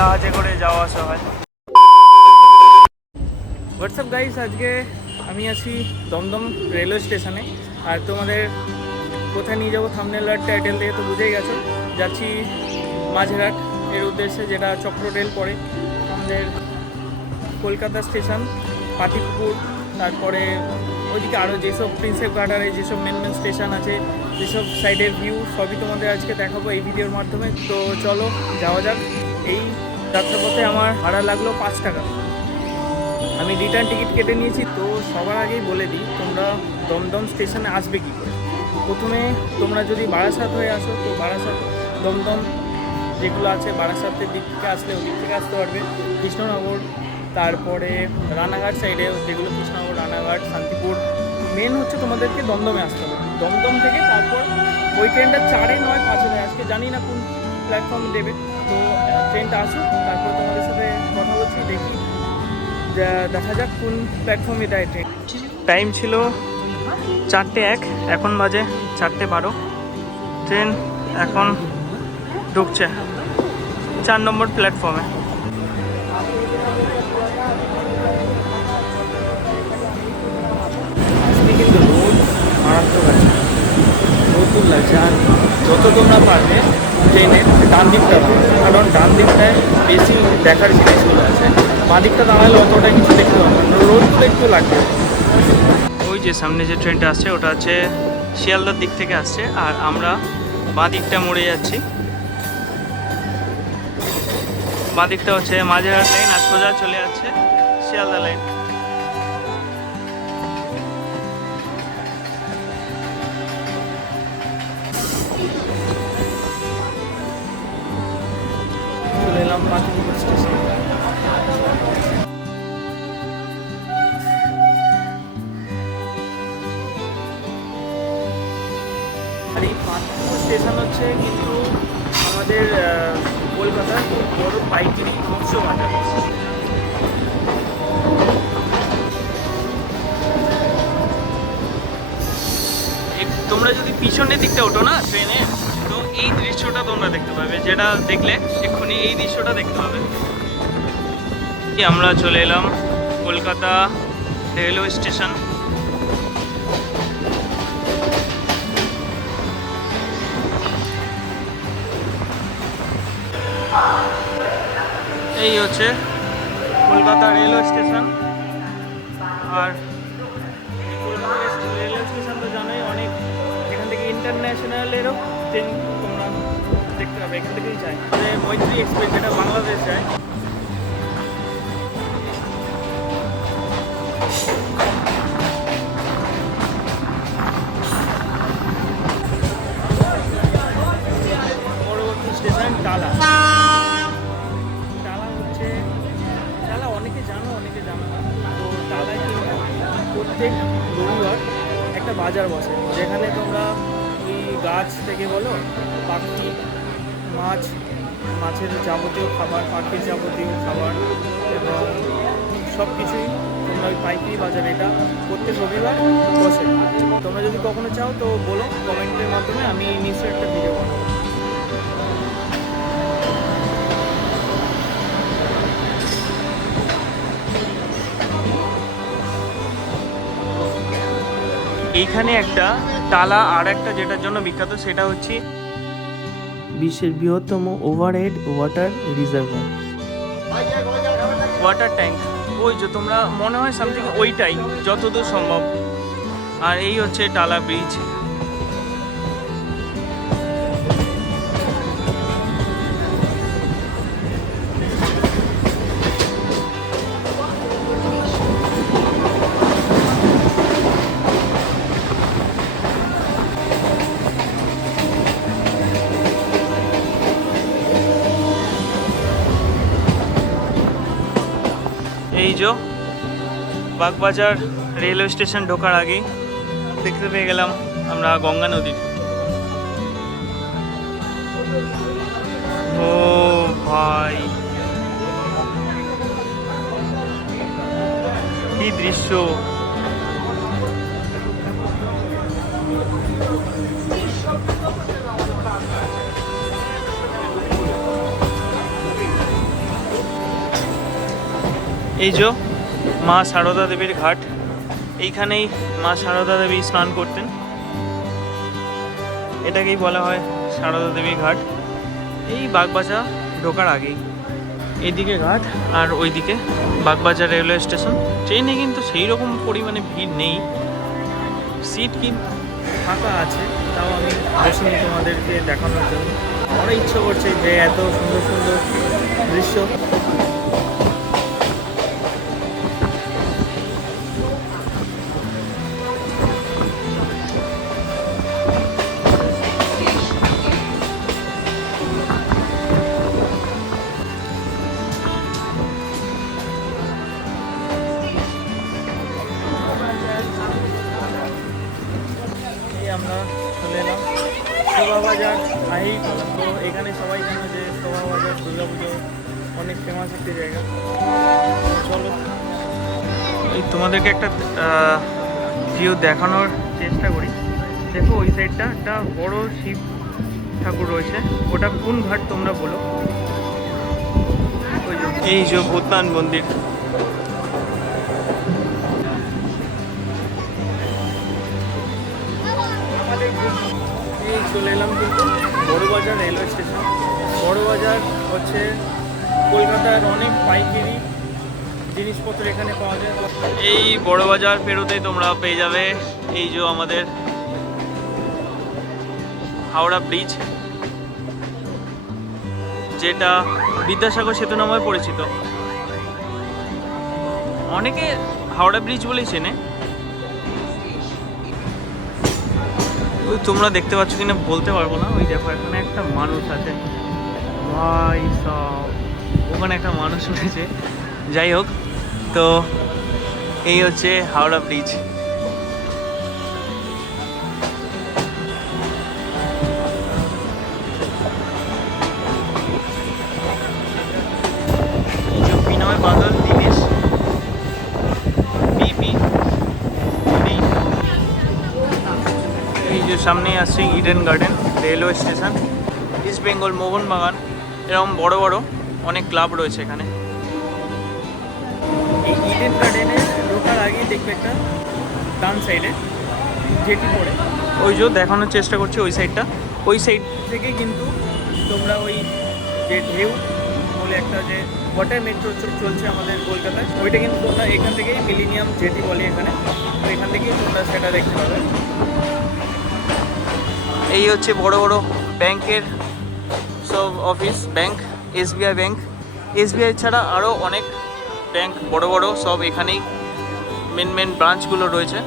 জাহাজে করে যাওয়া আসা হয়। হোয়াটসঅ্যাপ গাইস, আজকে আমি আছি দমদম রেলওয়ে স্টেশনে। আর তোমাদের কোথায় নিয়ে যাবো থাম্বনেল আর টাইটেল দিয়ে তো বুঝেই গেছো। যাচ্ছি মাঝেরহাট এর উদ্দেশ্যে, যেটা চক্র রেল পড়ে আমাদের কলকাতা স্টেশন, পাতিপুকুর, তারপরে ওইদিকে আরও যেসব প্রিন্সেপ ঘাটারে যেসব মেন স্টেশন আছে, যেসব সাইডের ভিউ সবই তোমাদের আজকে দেখাবো এই ভিডিওর মাধ্যমে। তো চলো যাওয়া যাক। এই যাত্রাপথে আমার ভাড়া লাগলো 5 টাকা। আমি রিটার্ন টিকিট কেটে নিয়েছি। তো সবার আগেই বলে দিই, তোমরা দমদম স্টেশনে আসবে কী করে। প্রথমে তোমরা যদি বারাসাত হয়ে আসো, তো বারাসাত দমদম যেগুলো আছে বারাসাতের দিক থেকে আসলে ওই দিক থেকে আসতে পারবে। কৃষ্ণনগর, তারপরে রানাঘাট সাইডে যেগুলো কৃষ্ণনগর, রানাঘাট, শান্তিপুর, মেন হচ্ছে তোমাদেরকে দমদমে আসতে হবে। দমদম থেকে তারপর ওই ট্রেনটা 4-এ নয় 5-এ দেয়, আজকে জানি না কোন প্ল্যাটফর্ম দেবে। তো ট্রেনটা আসুক, তারপর তোমাদের সাথে কথা বলছি, দেখি দেখা যাক কোন প্ল্যাটফর্মে দেয় ট্রেন। টাইম ছিল 4:01, এখন বাজে 4:12। ট্রেন এখন ঢুকছে 4 নম্বর প্ল্যাটফর্মে। আজকে কিন্তু রোদ মারাত্মক আছে, রোদ লাগছে। আর যত তোমরা পারবে ট্রেনের ডান দিকটা দাঁড়াবে, কারণ ডান দিকটায় বেশি দেখার জিনিসগুলো আছে। বাঁ দিকটা দাঁড়ালে অতটা কিছু দেখতে পাবে না, রোদগুলো একটু লাগবে। ওই যে সামনে যে ট্রেনটা আসছে ওটা হচ্ছে শিয়ালদার দিক থেকে আসছে, আর আমরা বাঁ দিকটা মোড়ে যাচ্ছি। বাঁ দিকটা হচ্ছে মাঝেরহাট লাইন, আর সোজা চলে যাচ্ছে শিয়ালদা লাইন। চলে এলাম পাতিপুকুর স্টেশন। আর এই পাতিপুকুর স্টেশন হচ্ছে কিন্তু আমাদের কলকাতার খুব বড় পাইকারি খুচরো বাজার। তোমরা যদি পিছনের দিকটা ওঠো না ট্রেনে, তো এই দৃশ্যটা তোমরা দেখতে পাবে, যেটা দেখলে এক্ষুনি এই দৃশ্যটা দেখতে পাবে। আমরা চলে এলাম কলকাতা রেলওয়ে স্টেশন। এই হচ্ছে কলকাতা রেলওয়ে স্টেশন। আর কলকাতা রেলওয়ে স্টেশন তো জানোই, অনেক এখান থেকে ইন্টারন্যাশনালেরও ট্রেন তোমরা দেখতে পাবে, এখান থেকেই যায়। মৈত্রী এক্সপ্রেস, যেটা বাংলাদেশ যায়। পরবর্তী স্টেশন টালা। টালা হচ্ছে, টালা অনেকে জানো অনেকে জানো না। তো টালায় কিন্তু প্রত্যেক রবিবার একটা বাজার বসে, যেখানে তোমরা এই গাছ থেকে বলো, পাখি, মাছ, মাছের যাবতীয় খাবার, পাখির যাবতীয় খাবার এবং সব কিছুই তোমরা ওই পাইকারি বাজার, এটা প্রত্যেক রবিবার বসে। তোমরা যদি কখনো চাও তো বলো কমেন্টের মাধ্যমে, আমি নিশ্চয়ই একটা ভিডিও বানাবো। এইখানে একটা টালা আর একটা যেটার জন্য বিখ্যাত, সেটা হচ্ছে বিশ্বের বৃহত্তম overhead water reservoir, water tank. ওই যে তোমরা মনে হয় সামথিং ওইটাই যতদূর সম্ভব। আর এই হচ্ছে টালা ব্রিজ। এই যে বাগবাজার রেলওয়ে স্টেশন ঢোকার আগেই দেখতে পেয়ে গেলাম আমরা গঙ্গা নদী। ও ভাই, কি দৃশ্য! এই যে মা সারদা দেবীর ঘাট, এইখানেই মা সারদা দেবী স্নান করতেন, এটাকেই বলা হয় সারদা দেবীর ঘাট। এই বাগবাজার ঢোকার আগেই এইদিকে ঘাট আর ওইদিকে বাগবাজার রেলওয়ে স্টেশন। ট্রেনে কিন্তু সেই রকম পরিমাণে ভিড় নেই, সিট কিন্তু ফাঁকা আছে, তাও আমি বসিনি তোমাদেরকে দেখানোর জন্য। আমারও ইচ্ছে করছে যে এত সুন্দর সুন্দর দৃশ্য। আমরা চলে এলাম শোভাবাজার আহির। তো এখানে সবাই জানে যে শোভাবাজার দুর্গাপুজো অনেক ফেমাস একটি জায়গা। চলো এই তোমাদেরকে একটা ভিউ দেখানোর চেষ্টা করি। দেখো ওই সাইডটা একটা বড় শিব ঠাকুর রয়েছে, ওটা কোন ঘাট তোমরা বলো? এই যে ভূতনাথ মন্দির। এই চলে এলাম কিন্তু বড়বাজার রেলওয়ে স্টেশন। বড়বাজার হচ্ছে কলকাতার অনেক পাইকারি জিনিসপত্র এখানে পাওয়া যায়। এই বড়বাজার পেরোতেই তোমরা পেয়ে যাবে এই যে আমাদের হাওড়া ব্রিজ, যেটা বিদ্যাসাগর সেতু নামে পরিচিত। অনেকে হাওড়া ব্রিজ বলেই চেনে। তোমরা দেখতে পাচ্ছ কিনা বলতে পারবো না। ওই দেখো এখানে একটা মানুষ আছে, ভাই সব ওখানে একটা মানুষ উঠেছে। যাই হোক, তো এই হচ্ছে হাওড়া ব্রিজ। বিনয় বাদল দীনেশ এই যে সামনেই আসছে Eden garden railway station, east Bengal Mohun Bagan, এরকম বড় বড় অনেক ক্লাব রয়েছে এখানে। এই ইডেন গার্ডেনে ঢোকার আগেই দেখবে একটা ডান সাইডে জেটি পড়ে, ওই যে দেখানোর চেষ্টা করছি ওই সাইডটা। ওই সাইড থেকে কিন্তু তোমরা ওই যে ঢেউ বলে একটা যে ওয়াটার মেট্রো চলছে আমাদের কলকাতায়, ওইটা কিন্তু তোমরা এখান থেকেই মিলেনিয়াম জেটি বলে এখানে, তো এখান থেকেই তোমরা সেটা দেখতে পাবে। এই হচ্ছে বড় বড় ব্যাংকের সব office, bank, SBI bank. SBI ছাড়া আরও অনেক ব্যাংক বড় বড় সব এখানেই মেন ব্রাঞ্চগুলো রয়েছে।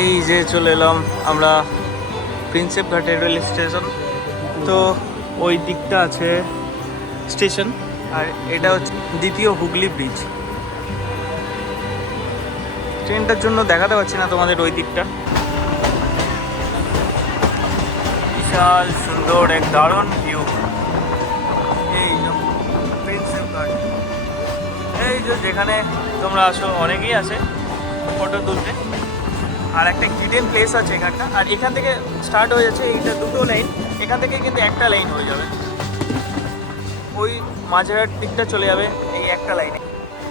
এই যে চলে এলাম আমরা প্রিন্সেপ ঘাটের রেল স্টেশন। তো ওই দিকটা আছে স্টেশন, আর এটা হচ্ছে দ্বিতীয় হুগলি ব্রিজ। ট্রেনটার জন্য দেখাতে পারছি না তোমাদের ওই দিকটা। বিশাল সুন্দর এক দারুণ ভিউ। এই প্রিন্সেপ ঘাট, এই যে যেখানে তোমরা আসো, অনেকেই আসে ফটো তুলতে। আর একটা হিডেন প্লেস আছে এখানটা, আর এখান থেকে স্টার্ট হয়ে যাচ্ছে এইটা দুটো লাইন, এখান থেকে কিন্তু একটা লাইন হয়ে যাবে, ওই মাঝেরহাট দিকটা চলে যাবে এই একটা লাইনে।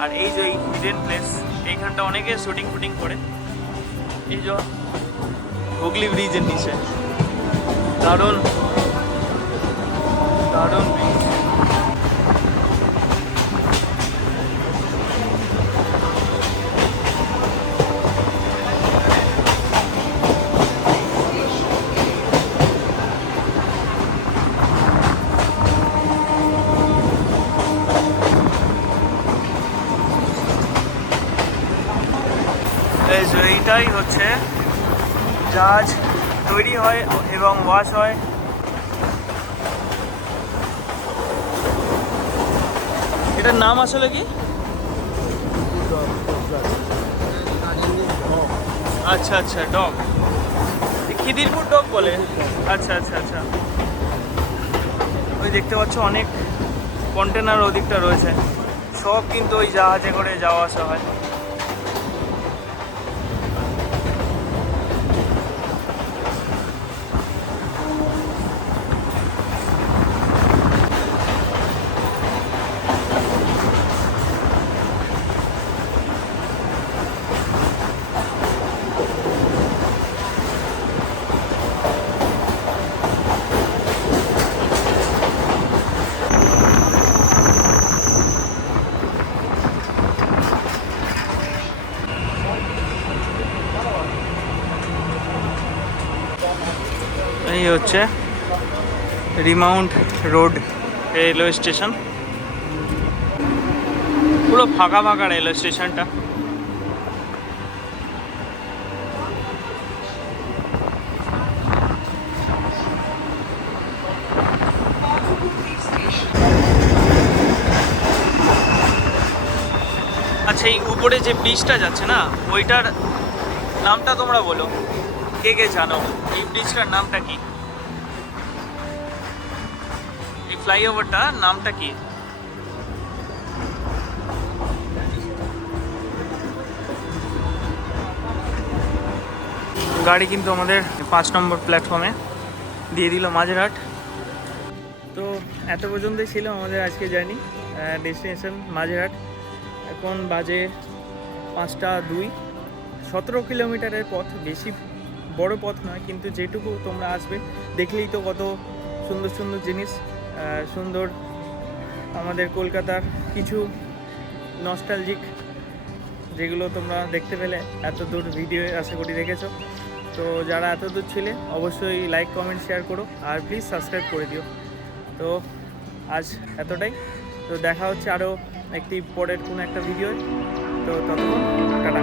আর এই যে হিডেন প্লেস, এইখানটা অনেকে শুটিং ফুটিং করে। এই যে হুগলি ব্রিজের নিচে দারুণ দারুণ ব্রিজ। এইটাই হচ্ছে জাহাজ তৈরি হয় এবং ওয়াশ হয়। এটার নাম আসলে কি? আচ্ছা আচ্ছা, ডক, খিদিরপুর ডক বলে। আচ্ছা আচ্ছা আচ্ছা, ওই দেখতে পাচ্ছ অনেক কন্টেনার ওদিকটা রয়েছে, সব কিন্তু ওই জাহাজে করে যাওয়া আসা হয়। হচ্ছে রিমাউন্ট রোড রেলওয়ে স্টেশন। পুরো ফাঁকা ফাঁকা রেলওয়ে স্টেশনটা। আচ্ছা, এই উপরে যে ব্রিজটা যাচ্ছে না, ওইটার নামটা তোমরা বলো, কে কে জানো? এই ব্রিজটার নামটা কি? এই ফ্লাইওভারটার নামটা কি? গাড়ি কিন্তু আমাদের 5 নম্বর প্ল্যাটফর্মে দিয়ে দিল মাঝেরহাট। তো এত পর্যন্তই ছিল আমাদের আজকে জার্নি, ডেস্টিনেশন মাঝেরহাট। এখন বাজে 5টা 2। 17 কিলোমিটারের পথ, বেশি বড় পথ নয়, কিন্তু যেটুকু তোমরা আসবে দেখলেই তো কত সুন্দর সুন্দর জিনিস, সুন্দর আমাদের কলকাতার কিছু নস্টালজিক, যেগুলো তোমরা দেখতে পেলে এত দূর ভিডিও আশা করি দেখেছো। তো যারা এত দূর ছিলে অবশ্যই লাইক কমেন্ট শেয়ার করো, আর প্লিজ সাবস্ক্রাইব করে দিও। তো আজ এতটাই। তো দেখা হচ্ছে আরও একটি পরের কোনো একটা ভিডিও। তো ততক্ষণ টাটা।